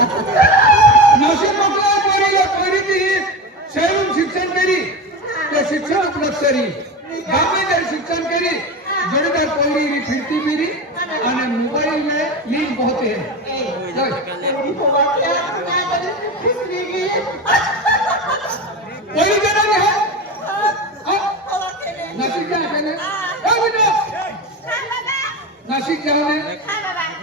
नशीब मतलब बोली ना बोली थी सेवन शिक्षण केरी ते शिक्षण उपलब्ध सेरी गांवे दर शिक्षण केरी जड़ दर पौड़ी री फिरती मेरी अने मोबाइल में लीन बहुत है वही जना क्या है नशीब क्या है ना नशीब क्या है ना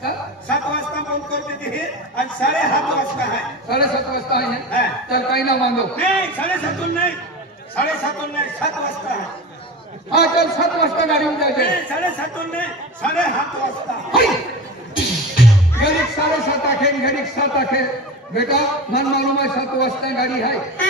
साढ़े सात वस्ता, वस्ता है चल कहीं ना मांगो साढ़े सात नहीं साढ़े सात नहीं सात वस्ता है चल सात वस्ता गाड़ी में जाए साढ़े सात नहीं साढ़े सात वस्ता घड़ी साढ़े सात आखे घड़ी सात आखे बेटा मन मालूम है सात वस्ता गाड़ी है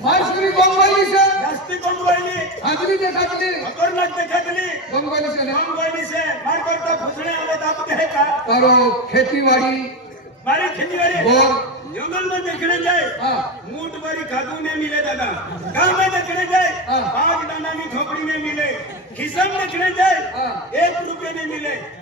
मास्टरी कौन बोली से मास्टरी कौन बोली आज भी देखा था नहीं अगर लग देखा था नहीं कौन बोली से कौन बोली से मार कर तो फुसने आने तो आप कहे का करो खेती वाली मारी खेती वाली वो जंगल में देखने जाए मूट वाली खादू ने मिले दादा गांव में देखने जाए बाग दाना की झोपड़ी में मिले किसान देखने जाए एक रुपये में मिले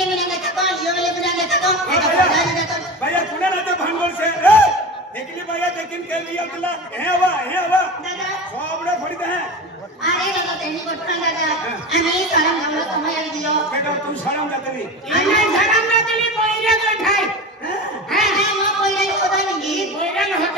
भैया सुने ना तो भंगोर से देख ली भैया लेकिन कह लिया अगला है हवा है हवा दादा सो अपने फड़ी दे हैं अरे दादा तेरी बटना दादा हम ही शरम हम लोग तुम्हें आई दियो बेटा तू शरम दादा नहीं हमें शरम दादा नहीं कोई रे बैठाई हैं हैं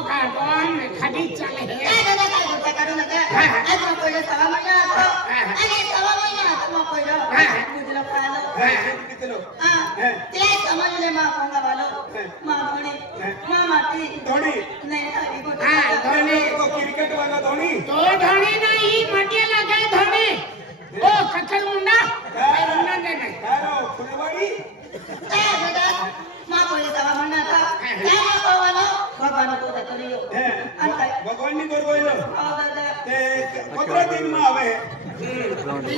Yeah.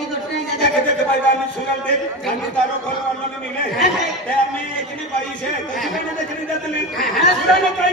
ભાઈ છે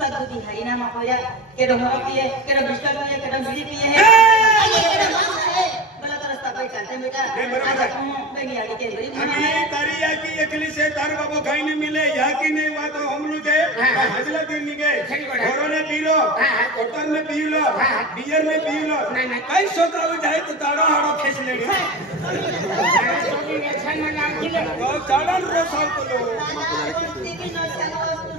सदगुदी तो हरि नाम होया केडो हो पिए केडो बिस्कुट पिए केडो बिजी पिए है आगे केडो मान है बोला तो रास्ता कोई चलते बेटा नहीं आगे के नहीं ये तरिया की अकेली से दर बाबू गाय ने मिले यहां की नहीं बात हम लोग है हजला दिन निगे कोरोना पीलो कोटर में पीलो बियर में पीलो कई सोता हो जाए तो तारा हाड़ो खींच लेंगे चलन रे साल को लो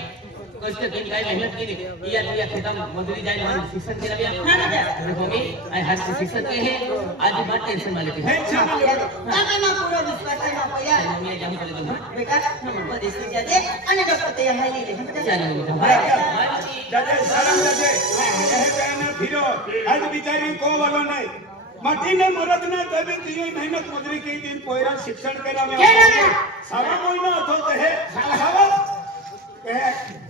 कष्ट तो तो तो का। तो तो दिन काय मेहनत केली या दिया खतम मंदिर जाय म्हणून शिक्षण केलं बी आपण ना भूमी आणि हर शिक्षण के हे आज बात कैसे मालिक है अच्छा काका ना पूरा विश्वास है ना पया मी जाम करे तो बेकार उपदेश दे दे आणि गप्पा तयार हाय लेले चल भाई दादा सलाम दादा आज बिचारी को वालो नहीं माटी ने मरद ना तबे दियो मेहनत मजदूरी के दिन पोयरा शिक्षण के नाम सारा कोई ना तो कहे सारा कहे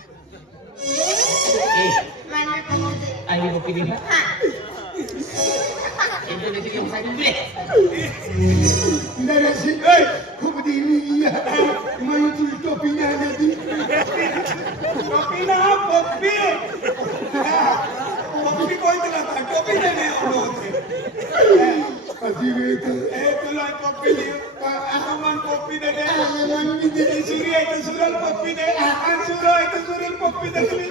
Ayo kopi di Itu lagi yang saya beli. Nasi, eh, kopi ini ya. Mana tuh jadi? Kopi apa? Kopi. Kopi kau itu lah, kopi dari orang. Aji itu. Eh, itu lah kopi ini. Aku mau kopi dari. Aku mau minyak. Suri itu suruh kopi dari. Aku suruh itu suruh kopi dari.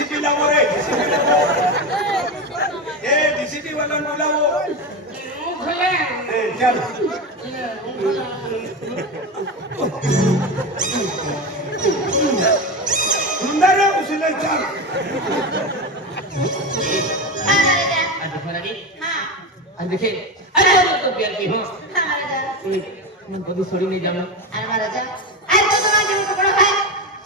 DCP নামো রে DCP নামো এ DCP বলন বলাও মুখলে এ চল সুন্দর রে উসলে চল আর দেখে আর তো তো বিয়ার কি হ আর মারা যা আর তো তোমার জীবন তো বড় ভাই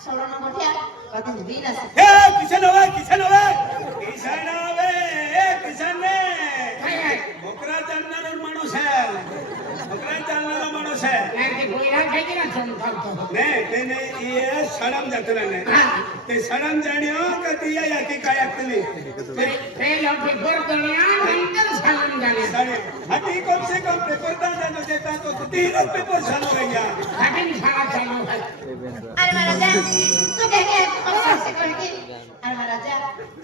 সরনা মোঠিয়া ਕਦੋਂ ਦੀ ਨਾ ਏ ਕਿਸੇ ਨਾ ਵੇ ਕਿਸੇ ਨਾ ਵੇ ਕਿਸੇ ਨਾ ਵੇ ਕਿਸੇ ਨੇ મોકરા ચાલનારો માણસ છે મોકરા ચાલનારો માણસ છે ને તે ને એ શરમ જતરા ને તે શરમ જાણ્યો કે તિયા યાકી કાયા કલી તે તે લોકો ગોર કરણ્યા અંતર શરમ જાણે હતી કમ સે કમ પેપર તા જાનો જેતા તો તી પેપર શરમ હોય ગયા હકીન શરમ જાનો અરે મારા તો કે કે પરસે કરી અરે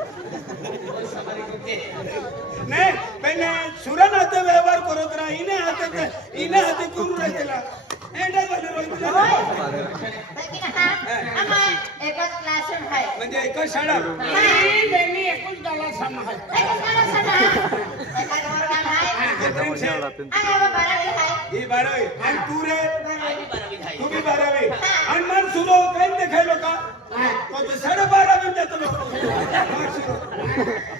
ने पहले सूरा नाते व्यवहार करो तो ना इन्हें आते थे इन्हें आते कौन रह चला एंडर बने रोज तो ना हाँ अम्मा एक बार क्लासरूम है एक बार शाला बेनी एक बार डाला समा एक बार डाला समा एक बार डाला समा है कितने से अरे वो बारहवीं है ये बारहवीं हम पूरे तू भी बारहवीं हम मन सुनो कहीं देखे का तो तो सर बारहवीं तो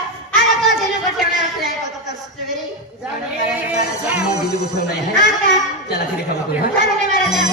ini mau bilang bukan main, jangan kira kamu tuh.